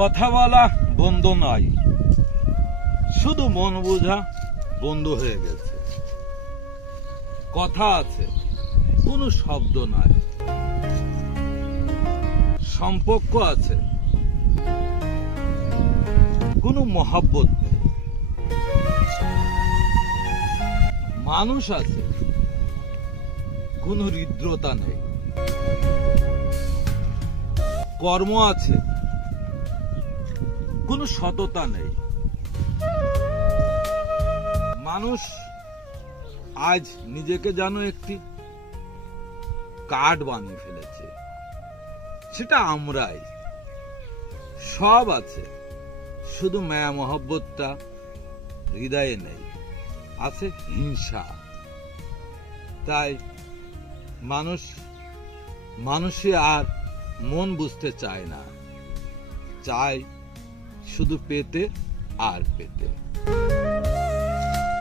কথা বলা বন্ধ নয়, শুধু মন বোঝা বন্ধ হয়ে গেছে। কথা আছে, কোনো শব্দ নাই। সম্পর্ক আছে, কোনো মহব্বত নেই। মানুষ আছে, কোনো হৃদ্রতা নেই। কর্ম আছে, কোনো সততা নেই। মানুষ আজ নিজেকে যেন একটি কার্ড বানিয়ে ফেলেছে, সেটা আমরাই। সব আছে, শুধু মায়া মহব্বতটা হৃদয়ে নেই, আছে হিংসা। তাই মানুষে আর মন বুঝতে চায় না, চায় শুধু পেতে আর পেতে।